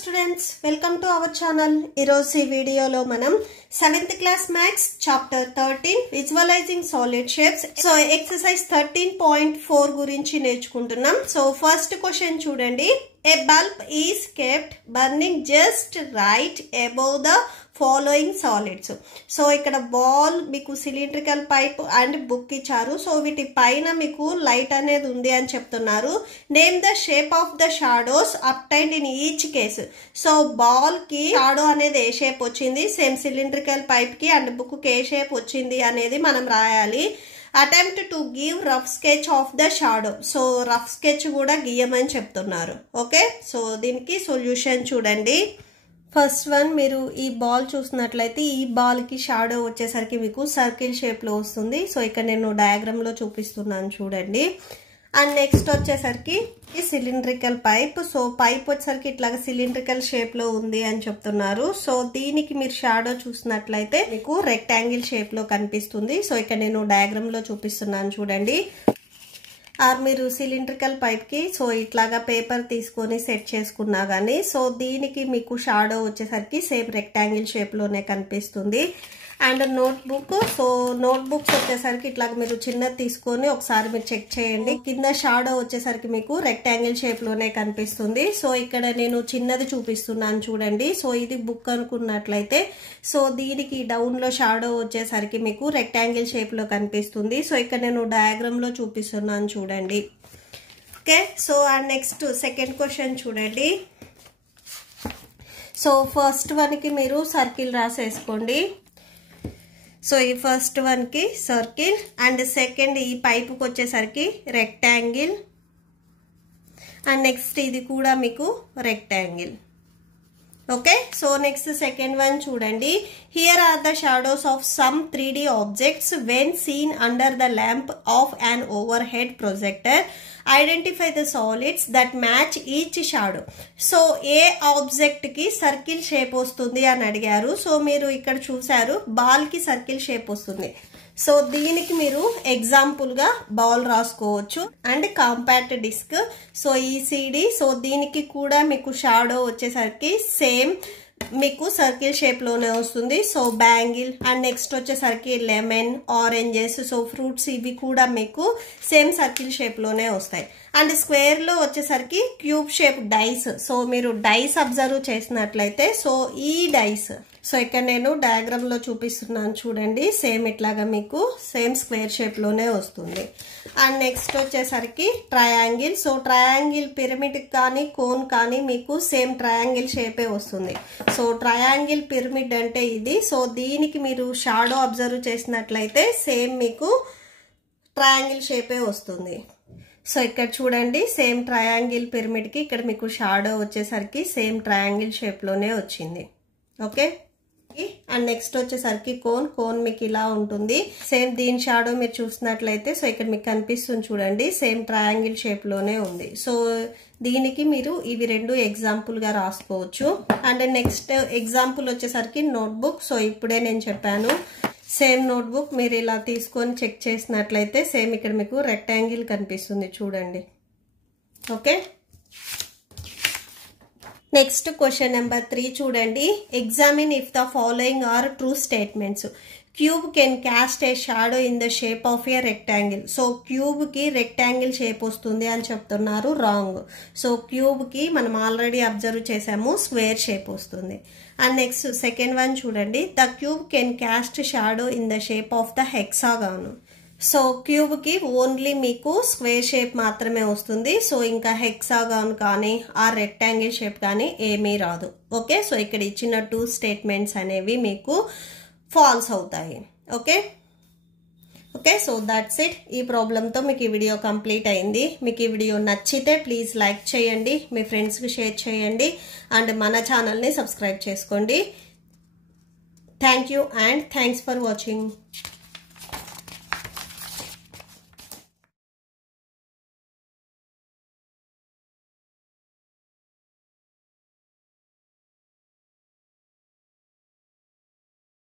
students, welcome to our channel. Irosi video lo manam 7th class maths chapter 13 visualizing solid shapes. So exercise 13.4 gurinchi నేర్చుకుంటున్నాం. So first question చూడండి. A bulb is kept burning just right above the following solids. So ikkada ball meeku cylindrical pipe and book icharu. So వీటి పైన మీకు light అనేది ఉంది అని చెప్తున్నారు. Name the shape of the shadows obtained in each case. So ball కి shadow అనేది ఏ shape వచ్చింది, సేమ్ cylindrical pipe కి and book కి ఏ షేప్ వచ్చింది అనేది మనం రాయాలి. Attempt to give rough sketch of the shadow. So rough sketch కూడా గీయమని చెప్తున్నారు. ఓకే, సో దీనికి సొల్యూషన్ చూడండి. ఫస్ట్ వన్, మీరు ఈ బాల్ చూసినట్లయితే ఈ బాల్ కి షాడో వచ్చేసరికి మీకు సర్కిల్ షేప్ లో వస్తుంది. సో ఇక్కడ నేను డయాగ్రామ్ లో చూపిస్తున్నాను చూడండి. అండ్ నెక్స్ట్ వచ్చేసరికి ఈ సిలిండ్రికల్ పైప్. సో పైప్ వచ్చేసరికి ఇట్లాగా సిలిండ్రికల్ షేప్ లో ఉంది అని చెప్తున్నారు. సో దీనికి మీరు షాడో చూసినట్లయితే మీకు రెక్టాంగిల్ షేప్ లో కనిపిస్తుంది. సో ఇక్కడ నేను డయాగ్రామ్ లో చూపిస్తున్నాను చూడండి. ఆర్ మీరు సిలిండ్రికల్ పైప్ కి సో ఇట్లాగా పేపర్ తీసుకొని సెట్ చేసుకున్నా గానీ సో దీనికి మీకు షాడో వచ్చేసరికి సేమ్ రెక్టాంగిల్ షేప్ లోనే కనిపిస్తుంది. And note book, so note books వచ్చేసరికి ఇట్లా మీరు చిన్నది తీసుకొని ఒకసారి మీరు చెక్ చేయండి. కింద షాడో వచ్చేసరికి మీకు రెక్టాంగిల్ షేప్ లోనే కనిపిస్తుంది. సో ఇక్కడ నేను చిన్నది చూపిస్తున్నాను చూడండి. సో ఇది బుక్ అనుకున్నట్లయితే సో దీనికి డౌన్ లో షాడో వచ్చేసరికి మీకు రెక్టాంగిల్ షేప్ లో కనిపిస్తుంది. సో ఇక్కడ నేను డయాగ్రామ్ లో చూపిస్తున్నాను చూడండి. Okay, so and next second question చూడండి. సో ఫస్ట్ వన్ కి మీరు సర్కిల్ రాసేసుకోండి. సో ఈ ఫస్ట్ వన్ కి సర్కిల్ అండ్ సెకండ్ ఈ పైపుకి వచ్చేసరికి రెక్టాంగిల్ అండ్ నెక్స్ట్ ఇది కూడా మీకు rectangle. Okay, so next second one చూడండి. Here are the shadows of some 3D objects when seen under the lamp of an overhead projector. Identify the solids that match each shadow. So ఏ object కి circle shape వస్తుంది అని అడిగారు. So మీరు ఇక్కడ చూసారు ball కి circle shape వస్తుంది. సో దీనికి మీరు ఎగ్జాంపుల్ గా బాల్ రాసుకోవచ్చు. And compact disc, so ECD, so దీనికి కూడా మీకు షాడో వచ్చేసరికి సేమ్ మీకు సర్కిల్ షేప్ లోనే వస్తుంది. సో బ్యాంగిల్ అండ్ నెక్స్ట్ వచ్చేసరికి లెమన్, ఆరెంజెస్, సో ఫ్రూట్స్ ఇవి కూడా మీకు సేమ్ సర్కిల్ షేప్ లోనే వస్తాయి. అండ్ స్క్వేర్ లో వచ్చేసరికి క్యూబ్ షేప్ డైస్. సో మీరు డైస్ అబ్జర్వ్ చేసినట్లయితే సో ఈ డైస్ సో ఇక్కడ నేను డయాగ్రామ్ లో చూపిస్తున్నాను చూడండి. సేమ్ ఇట్లాగా మీకు సేమ్ స్క్వేర్ షేప్ లోనే వస్తుంది. అండ్ నెక్స్ట్ వచ్చేసరికి ట్రయాంగిల్. సో ట్రయాంగిల్ పిరమిడ్ కానీ కోన్ కానీ మీకు సేమ్ ట్రయాంగిల్ షేపే వస్తుంది. సో ట్రయాంగిల్ పిరమిడ్ అంటే ఇది. సో దీనికి మీరు షాడో అబ్జర్వ్ చేసినట్లయితే సేమ్ మీకు ట్రయాంగిల్ షేపే వస్తుంది. సో ఇక్కడ చూడండి సేమ్ ట్రయాంగిల్ పిరమిడ్ కి ఇక్కడ మీకు షాడో వచ్చేసరికి సేమ్ ట్రయాంగిల్ షేప్ లోనే వచ్చింది. ఓకే, అండ్ నెక్స్ట్ వచ్చేసరికి కోన్ మీకు ఇలా ఉంటుంది. సేమ్ దీని షాడో మీరు చూసినట్లయితే సో ఇక్కడ మీకు కనిపిస్తుంది చూడండి, సేమ్ ట్రయాంగిల్ షేప్ లోనే ఉంది. సో దీనికి మీరు ఇవి రెండు ఎగ్జాంపుల్ గా రాసుకోవచ్చు. అండ్ నెక్స్ట్ ఎగ్జాంపుల్ వచ్చేసరికి నోట్బుక్. సో ఇప్పుడే నేను చెప్పాను సేమ్ నోట్బుక్ మీరు ఇలా తీసుకొని చెక్ చేసినట్లయితే సేమ్ ఇక్కడ మీకు రెక్టాంగిల్ కనిపిస్తుంది చూడండి. ఓకే, నెక్స్ట్ క్వశ్చన్ నెంబర్ 3 చూడండి. Examine if the following are true statements. Cube can cast a shadow in the shape of a rectangle. So cube కి రెక్టాంగిల్ షేప్ వస్తుంది అని చెప్తున్నారు, రాంగ్. సో క్యూబ్ కి మనం ఆల్రెడీ అబ్జర్వ్ చేసాము square shape వస్తుంది. And next second one చూడండి. The cube can cast shadow in the shape of the hexagon. So cube కి ఓన్లీ మీకు స్క్వేర్ షేప్ మాత్రమే వస్తుంది. సో ఇంకా హెక్సాగాన్ కానీ ఆ రెక్టాంగిల్ షేప్ కానీ ఏమీ రాదు. ఓకే, సో ఇక్కడ ఇచ్చిన 2 స్టేట్మెంట్స్ అనేవి మీకు ఫాల్స్ అవుతాయి. Okay okay, so that's it. ఈ ప్రాబ్లంతో మీకు ఈ వీడియో కంప్లీట్ అయింది. మీకు ఈ వీడియో నచ్చితే ప్లీజ్ లైక్ చేయండి, మీ ఫ్రెండ్స్కి షేర్ చేయండి అండ్ మన ఛానల్ని సబ్స్క్రైబ్ చేసుకోండి. Thank you and thanks for watching.